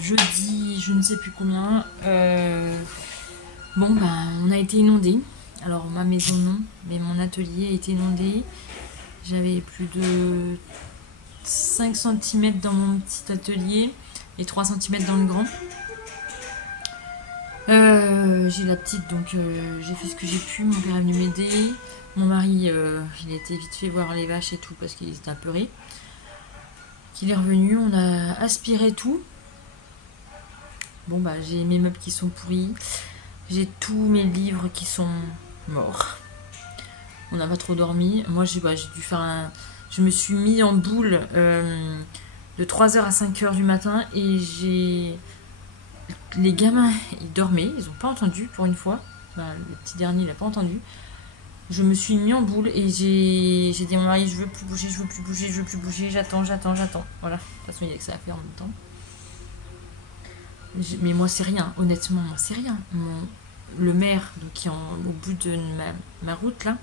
Jeudi, je ne sais plus combien. Bon, bah, on a été inondé. Alors, ma maison, non, mais mon atelier a été inondé. J'avais plus de 5 cm dans mon petit atelier et 3 cm dans le grand. J'ai la petite, donc j'ai fait ce que j'ai pu. Mon père est venu m'aider. Mon mari, il a été vite fait voir les vaches et tout parce qu'il était apeuré. Qu'il est revenu, on a aspiré tout. Bon, bah, j'ai mes meubles qui sont pourris. J'ai tous mes livres qui sont morts. On n'a pas trop dormi. Moi, j'ai dû faire un... Je me suis mis en boule de 3h à 5h du matin et j'ai... Les gamins, ils dormaient. Ils n'ont pas entendu pour une fois. Bah, le petit dernier, il n'a pas entendu. Je me suis mis en boule et j'ai dit à mon mari, je veux plus bouger, je veux plus bouger, je veux plus bouger. J'attends. Voilà. De toute façon, il y a que ça à faire en même temps. Mais moi, c'est rien. Honnêtement, moi, c'est rien. Le maire, donc, qui est au bout de ma route, là,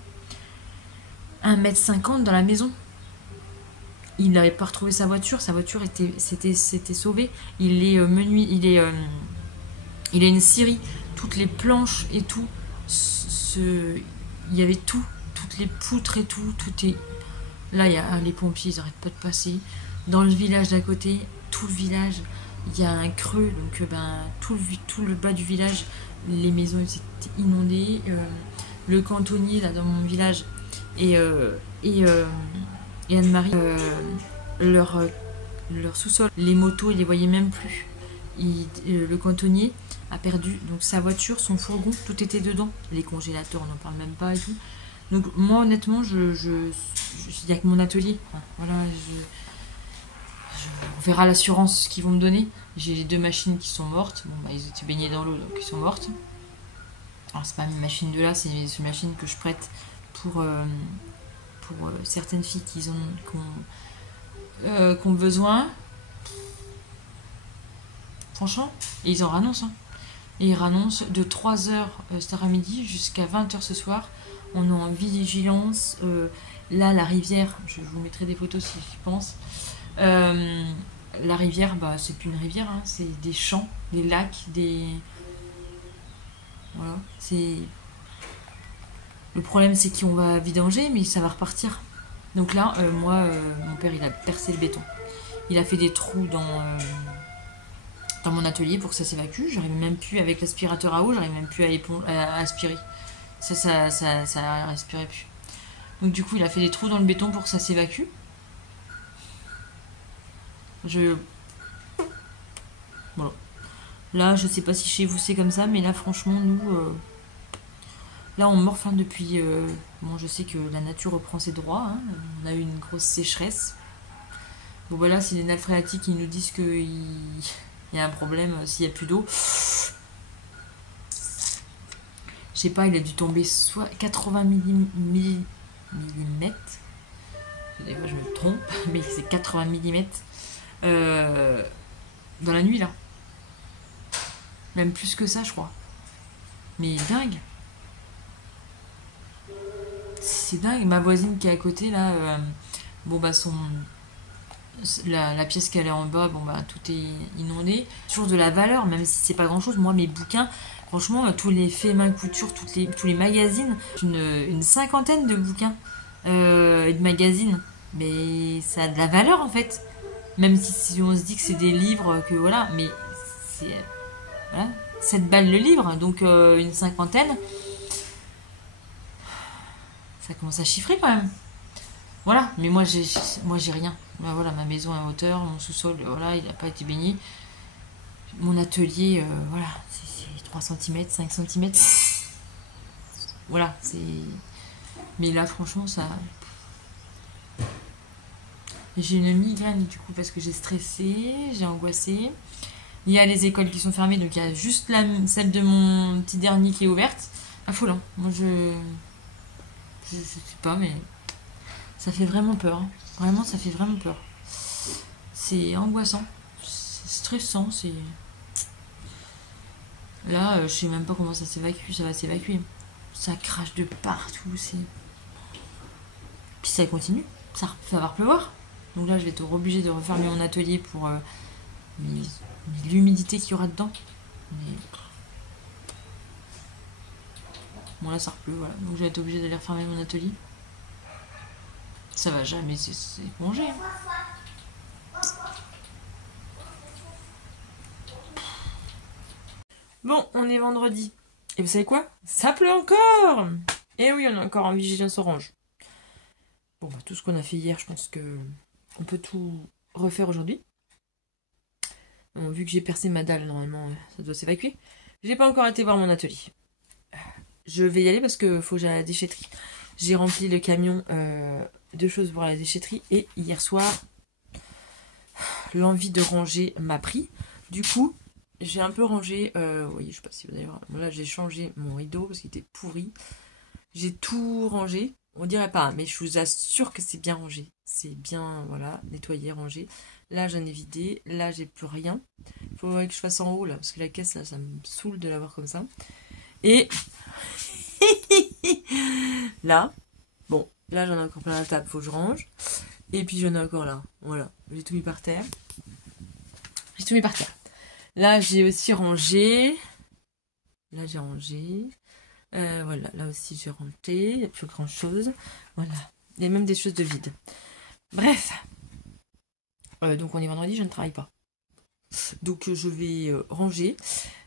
1,50 m dans la maison. Il n'avait pas retrouvé sa voiture. Sa voiture s'était sauvée. Il a une scierie. Toutes les planches et tout. Il y avait tout. Toutes les poutres et tout. Tout est... Là, il y a les pompiers, ils n'arrêtent pas de passer. Dans le village d'à côté, tout le village... Il y a un creux, donc tout le bas du village, les maisons étaient inondées. Le cantonnier, là, dans mon village, et Anne-Marie, leur sous-sol, les motos, ils les voyaient même plus. Le cantonnier a perdu donc sa voiture, son fourgon, tout était dedans. Les congélateurs, on n'en parle même pas et tout. Donc moi, honnêtement, il n'y a que mon atelier. Voilà, on verra l'assurance qu'ils vont me donner. J'ai les 2 machines qui sont mortes. Bon, bah, ils étaient baignés dans l'eau, donc ils sont mortes. Alors, c'est pas mes machines de là, c'est une machine que je prête pour certaines filles qui ont besoin. Franchement, et ils en renoncent. Hein. Et ils renoncent de 3h cet après-midi jusqu'à 20h ce soir. On est en vigilance. Là, la rivière, je vous mettrai des photos si j'y pense. La rivière, bah, c'est plus une rivière, hein, c'est des champs, des lacs, voilà, c'est... Le problème, c'est qu'on va vidanger, mais ça va repartir. Donc là, mon père, il a percé le béton. Il a fait des trous dans mon atelier pour que ça s'évacue. J'arrive même plus, avec l'aspirateur à eau, j'arrive même plus à aspirer. Ça respirait plus. Donc du coup, il a fait des trous dans le béton pour que ça s'évacue. Voilà. Là, je sais pas si chez vous c'est comme ça, mais là, franchement, nous... Là, on morfle depuis... Bon, je sais que la nature reprend ses droits. Hein. On a eu une grosse sécheresse. Bon, voilà, c'est les nappes phréatiques qui nous disent qu'il y a un problème s'il n'y a plus d'eau. Je sais pas, il a dû tomber soit 80 mm. Des fois, je me trompe, mais c'est 80 mm. Dans la nuit, là. Même plus que ça, je crois. Mais dingue. C'est dingue. Ma voisine qui est à côté, là, bon, bah, la pièce qu'elle est en bas, bon, bah, tout est inondé. Toujours de la valeur, même si c'est pas grand chose. Moi, mes bouquins, franchement, tous les faits main couture, tous les magazines, une cinquantaine de bouquins et de magazines. Mais ça a de la valeur, en fait. Même si on se dit que c'est des livres, que voilà, mais c'est... Voilà, 7 balles le livre, donc une cinquantaine. Ça commence à chiffrer quand même. Voilà, mais moi j'ai rien. Bah, voilà, ma maison est en hauteur, mon sous-sol, voilà, il n'a pas été baigné. Mon atelier, voilà, c'est 3 cm, 5 cm. Voilà, c'est... Mais là, franchement, ça... J'ai une migraine du coup parce que j'ai stressé, j'ai angoissé. Il y a les écoles qui sont fermées, donc il y a juste celle de mon petit dernier qui est ouverte. Affolant. Moi, je sais pas, mais ça fait vraiment peur. Hein. Vraiment, ça fait vraiment peur. C'est angoissant. C'est stressant. C'est... Là, je sais même pas comment ça s'évacue. Ça va s'évacuer. Ça crache de partout. C'est... Puis ça continue. Ça va pleuvoir. Donc là, je vais être obligée de refermer mon atelier pour l'humidité qu'il y aura dedans. Mais... Bon, là, ça repleut, voilà. Donc je vais être obligée d'aller refermer mon atelier. Ça va jamais c'est congé. Hein. Bon, on est vendredi. Et vous savez quoi? Ça pleut encore! Et oui, on est encore en vigilance orange. Bon, bah, tout ce qu'on a fait hier, je pense que on peut tout refaire aujourd'hui. Bon, vu que j'ai percé ma dalle, normalement, ça doit s'évacuer. J'ai pas encore été voir mon atelier. Je vais y aller parce que faut que j'aille à la déchetterie. J'ai rempli le camion de choses pour la déchetterie. Et hier soir, l'envie de ranger m'a pris. Du coup, j'ai un peu rangé... oui, je sais pas si d'ailleurs... Là, j'ai changé mon rideau parce qu'il était pourri. J'ai tout rangé. On dirait pas, mais je vous assure que c'est bien rangé. C'est bien, voilà, nettoyé, rangé. Là, j'en ai vidé. Là, j'ai plus rien. Il faudrait que je fasse en haut, là, parce que la caisse, là, ça me saoule de l'avoir comme ça. Et... là, bon, là, j'en ai encore plein la table, faut que je range. Et puis, j'en ai encore là. Voilà, j'ai tout mis par terre. J'ai tout mis par terre. Là, j'ai aussi rangé. Là, j'ai rangé. Voilà, là aussi j'ai rangé, il n'y a plus grand chose. Voilà, il y a même des choses de vide. Bref, donc on est vendredi, je ne travaille pas. Donc je vais ranger.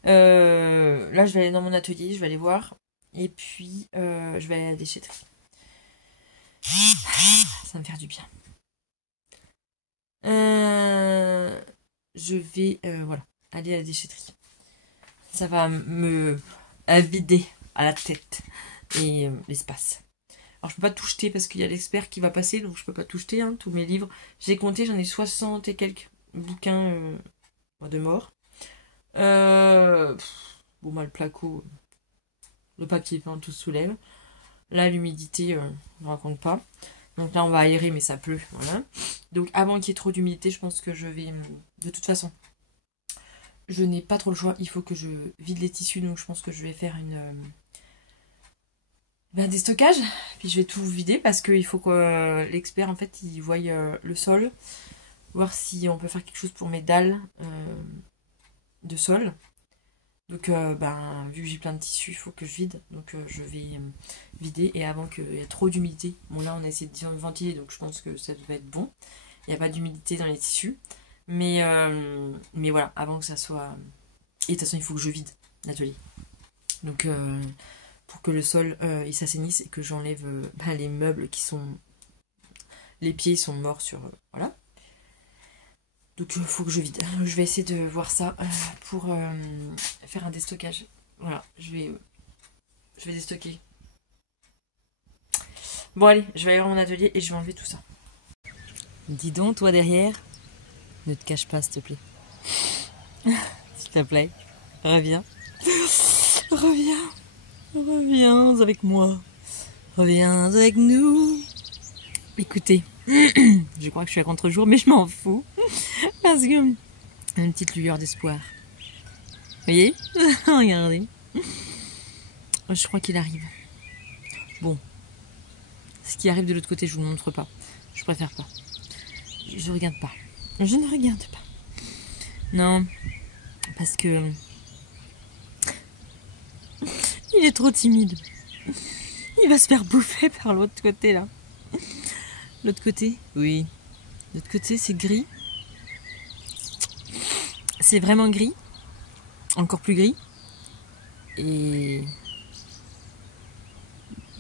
Là, je vais aller dans mon atelier, je vais aller voir. Et puis, je vais aller à la déchetterie. Ça va me faire du bien. Je vais, voilà, aller à la déchetterie. Ça va me vider à la tête et l'espace. Alors je peux pas tout jeter parce qu'il y a l'expert qui va passer, donc je peux pas tout jeter, hein, tous mes livres. J'ai compté, j'en ai 60 et quelques bouquins de mort. Bon bah le placo, le papier peint, tout se soulève. Là l'humidité, je ne raconte pas. Donc là on va aérer mais ça pleut, voilà. Donc avant qu'il y ait trop d'humidité, je pense que je vais, de toute façon, je n'ai pas trop le choix, il faut que je vide les tissus, donc je pense que je vais faire des stockages, puis je vais tout vider parce qu'il faut que l'expert en fait il voie le sol, voir si on peut faire quelque chose pour mes dalles de sol. Donc vu que j'ai plein de tissus, il faut que je vide, donc je vais vider et avant qu'il y ait trop d'humidité. Bon là on a essayé de ventiler, donc je pense que ça devait être bon. Il n'y a pas d'humidité dans les tissus, mais voilà, avant que ça soit... Et de toute façon il faut que je vide l'atelier. Donc pour que le sol il s'assainisse et que j'enlève les meubles qui sont... Les pieds sont morts sur... voilà. Donc il faut que je vide. Je vais essayer de voir ça pour faire un déstockage. Voilà, je vais déstocker. Bon allez, je vais aller voir mon atelier et je vais enlever tout ça. Dis donc, toi derrière, ne te cache pas s'il te plaît. S'il te plaît, reviens. Reviens avec moi. Reviens avec nous. Écoutez, je crois que je suis à contre-jour, mais je m'en fous. Parce que... une petite lueur d'espoir. Vous voyez? Regardez. Je crois qu'il arrive. Bon. Ce qui arrive de l'autre côté, je vous le montre pas. Je préfère pas. Je regarde pas. Je ne regarde pas. Non. Parce que... il est trop timide. Il va se faire bouffer par l'autre côté, là. L'autre côté? Oui. L'autre côté, c'est gris. C'est vraiment gris. Encore plus gris. Et...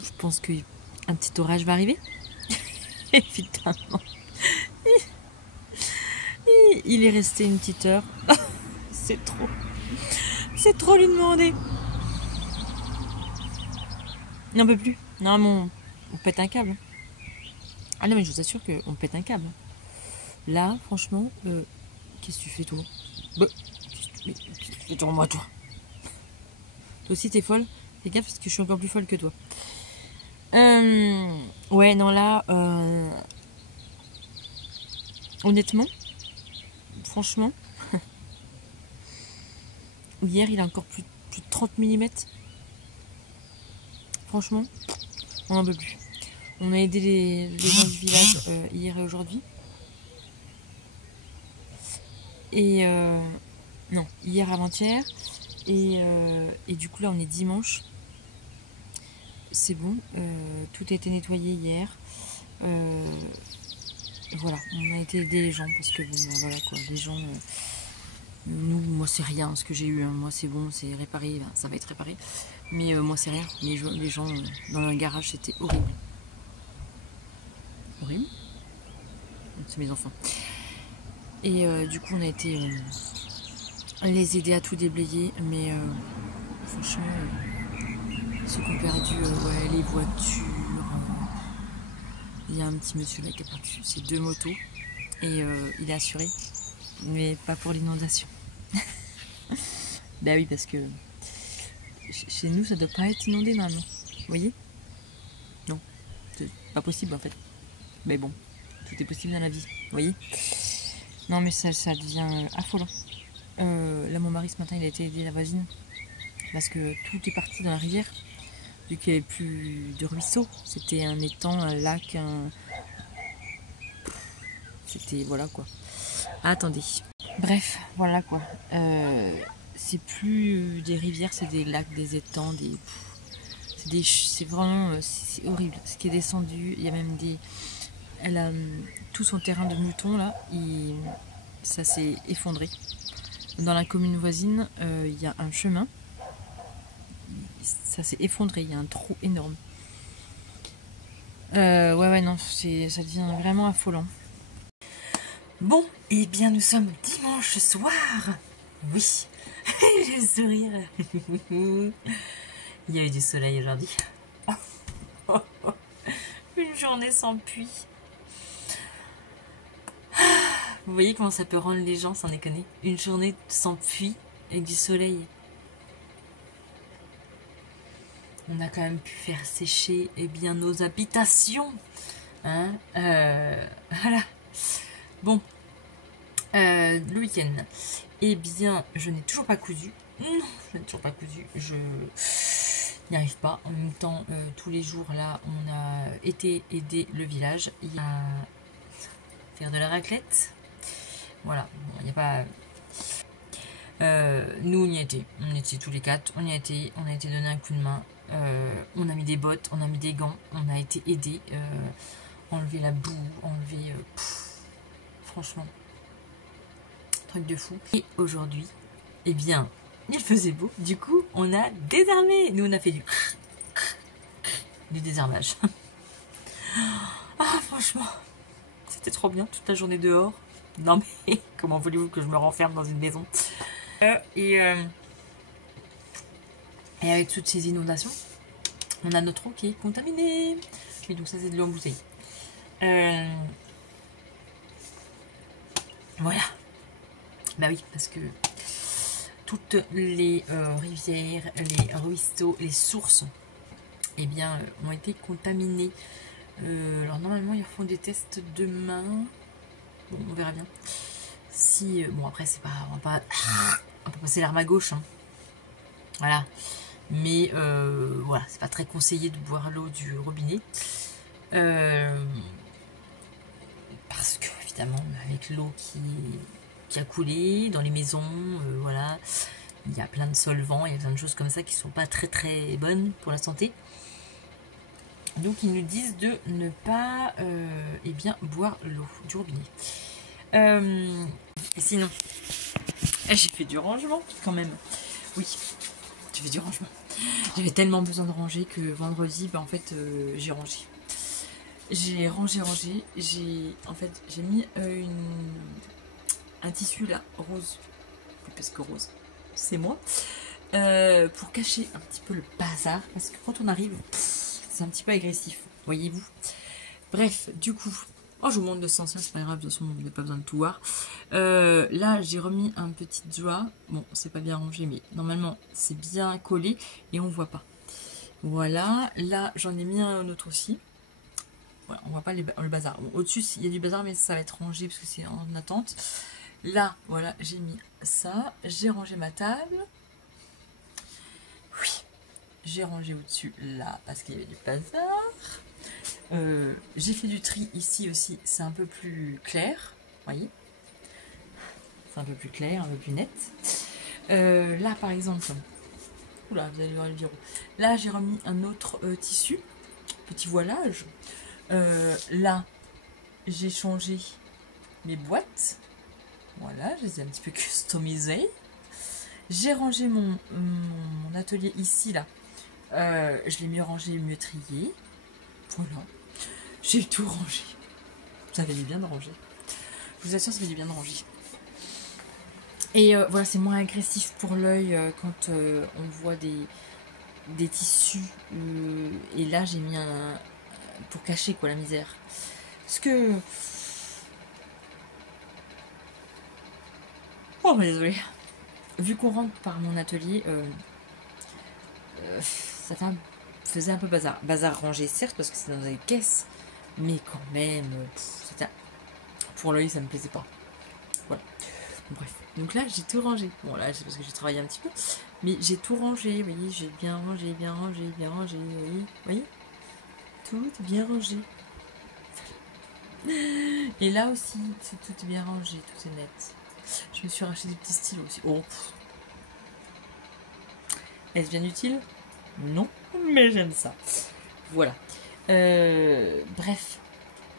je pense qu'un petit orage va arriver. Évidemment. Il est resté une petite heure. C'est trop. C'est trop lui demander. Il n'en peut plus. Normalement, on pète un câble. Ah non, mais je vous assure qu'on pète un câble. Là, franchement, qu'est-ce que tu fais, toi? Bah, qu'est-ce que Mais tourne-moi, toi. Toi aussi, t'es folle. Fais gaffe parce que je suis encore plus folle que toi. Ouais, non, là... honnêtement, franchement, hier, il a encore plus de 30 mm. Franchement, on n'en peut plus. On a aidé les gens du village hier et aujourd'hui. Et non, hier avant-hier. Et du coup là on est dimanche. C'est bon, tout a été nettoyé hier. Voilà, on a été aider les gens parce que bon, ben, voilà quoi, les gens, nous, moi c'est rien ce que j'ai eu, hein. Moi c'est bon, c'est réparé, ben, ça va être réparé. Mais moi c'est rien, les gens dans le garage c'était horrible. Horrible. C'est mes enfants. Et du coup on a été les aider à tout déblayer, mais franchement, ceux qui ont perdu ouais, les voitures, il y a un petit monsieur là qui a perdu ses 2 motos et il est assuré, mais pas pour l'inondation. Bah oui, parce que chez nous ça doit pas être inondé normalement, vous voyez? Non, c'est pas possible en fait, mais bon, tout est possible dans la vie, vous voyez? Non mais ça devient affolant. Là mon mari ce matin il a été aider la voisine parce que tout est parti dans la rivière vu qu'il n'y avait plus de ruisseau, c'était un étang, un lac, c'était voilà quoi. Ah, attendez, bref voilà quoi, c'est plus des rivières, c'est des lacs, des étangs, c'est vraiment c'est horrible ce qui est descendu. Il y a même elle a tout son terrain de moutons là, ça s'est effondré. Dans la commune voisine, il y a un chemin. Ça s'est effondré, il y a un trou énorme. Ouais, non, ça devient vraiment affolant. Bon, eh bien, nous sommes dimanche soir. Oui, j'ai le sourire. Il y a eu du soleil aujourd'hui. Une journée sans pluie. Vous voyez comment ça peut rendre les gens, sans déconner. Une journée sans pluie et du soleil. On a quand même pu faire sécher bien nos habitations. Hein, voilà. Bon. Le week-end. Eh bien, je n'ai toujours pas cousu. Non, je n'ai toujours pas cousu. Je n'y arrive pas. En même temps, tous les jours, là, on a été aider le village. Il y a faire de la raclette. Voilà, bon, il n'y a pas... nous, on y était tous les 4, on a été donner un coup de main, on a mis des bottes, on a mis des gants, on a été aidé, enlever la boue, enlever... franchement, truc de fou. Et aujourd'hui, eh bien, il faisait beau, du coup, on a désarmé. Nous, on a fait du désarmage. Ah, franchement, c'était trop bien, toute la journée dehors. Non mais, comment voulez-vous que je me renferme dans une maison? Et avec toutes ces inondations, on a notre eau qui est contaminée. Mais donc ça c'est de l'eau en bouteille. Voilà. Bah oui, parce que toutes les rivières, les ruisseaux, les sources, eh bien, ont été contaminées. Alors normalement ils refont des tests demain. Bon, on verra bien. Si, bon après c'est pas, on va pas passer l'arme à gauche, hein. Voilà. Mais voilà, c'est pas très conseillé de boire l'eau du robinet. Parce que évidemment, avec l'eau qui a coulé dans les maisons, voilà, il y a plein de solvants, il y a plein de choses comme ça qui sont pas très très bonnes pour la santé. Donc ils nous disent de ne pas eh bien, boire l'eau du robinet. Et sinon, j'ai fait du rangement quand même. Oui, j'ai fait du rangement. J'avais tellement besoin de ranger que vendredi, bah, en fait, j'ai rangé. J'ai rangé. En fait, j'ai mis un tissu là, rose. Parce que rose, c'est moi. Pour cacher un petit peu le bazar. Parce que quand on arrive, c'est un petit peu agressif. Voyez-vous. Bref, du coup, Oh, je vous montre de ce sens-là, c'est pas grave, de toute façon, vous n'avez pas besoin de tout voir. Là, j'ai remis un petit doigt. Bon, c'est pas bien rangé, mais normalement, c'est bien collé et on voit pas. Voilà, là, j'en ai mis un autre aussi. Voilà, on voit pas le bazar. Bon, au-dessus, il y a du bazar, mais ça va être rangé parce que c'est en attente. Là, voilà, j'ai mis ça. J'ai rangé ma table. Oui, j'ai rangé au-dessus là parce qu'il y avait du bazar. J'ai fait du tri ici aussi, c'est un peu plus clair, voyez, c'est un peu plus clair, un peu plus net. Là par exemple, oula, vous allez voir le virou. Là j'ai remis un autre tissu, petit voilage. Là j'ai changé mes boîtes, voilà, je les ai un petit peu customisées. J'ai rangé mon atelier ici là, je l'ai mieux rangé, mieux trié. Voilà, j'ai tout rangé. Ça fait du bien de ranger. Je vous assure, ça fait du bien de ranger. Et voilà, c'est moins agressif pour l'œil quand on voit des tissus. Et là, j'ai mis un pour cacher quoi la misère. Parce que... Oh, mais désolé. Vu qu'on rentre par mon atelier, ça faisait un peu bazar. Bazar rangé, certes, parce que c'est dans des caisses. Mais quand même, pour l'œil, ça me plaisait pas. Voilà. Bref. Donc là, j'ai tout rangé. Bon, là, c'est parce que j'ai travaillé un petit peu. Mais j'ai tout rangé. Vous voyez, j'ai bien rangé, bien rangé, bien rangé. Vous voyez, tout est bien rangé. Et là aussi, tout est bien rangé, tout est net. Je me suis racheté des petits stylos aussi. Oh. Est-ce bien utile? Non, mais j'aime ça. Voilà. Bref.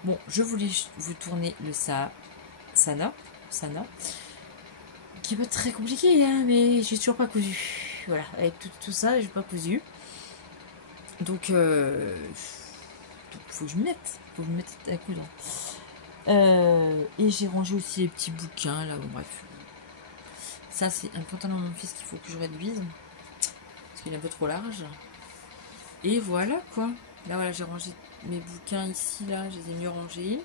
Bon, je voulais vous tourner le Sana, qui est pas très compliqué, hein, mais j'ai toujours pas cousu. Voilà, avec tout ça, j'ai pas cousu. Donc, faut que je me mette. Faut que je me mette à coudre. Et j'ai rangé aussi les petits bouquins, là, bon, bref. Ça, c'est un pantalon de mon fils qu'il faut que je réduise. Parce qu'il est un peu trop large. Et voilà, quoi. Là, voilà, j'ai rangé mes bouquins ici, là, je les ai mieux rangés.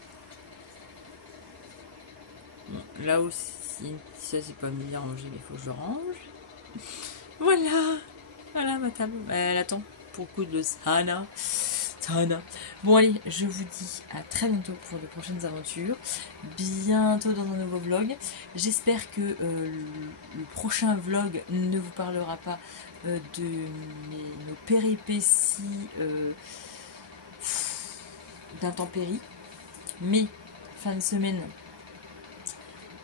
Bon, là aussi, ça, c'est pas bien rangé, mais il faut que je le range. Voilà. Voilà ma table. Elle attend pour coudre le Sana. Bon allez, je vous dis à très bientôt pour de prochaines aventures. Bientôt dans un nouveau vlog. J'espère que le prochain vlog ne vous parlera pas de nos péripéties d'intempéries. Mais fin de semaine,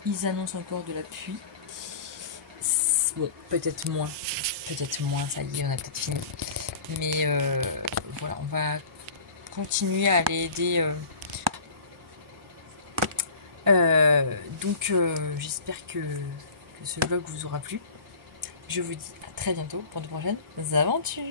ils annoncent encore de la pluie. Bon, peut-être moins, ça y est, on a peut-être fini. Mais voilà, on va continuer à aller aider. Donc j'espère que ce vlog vous aura plu. Je vous dis à très bientôt pour de prochaines aventures.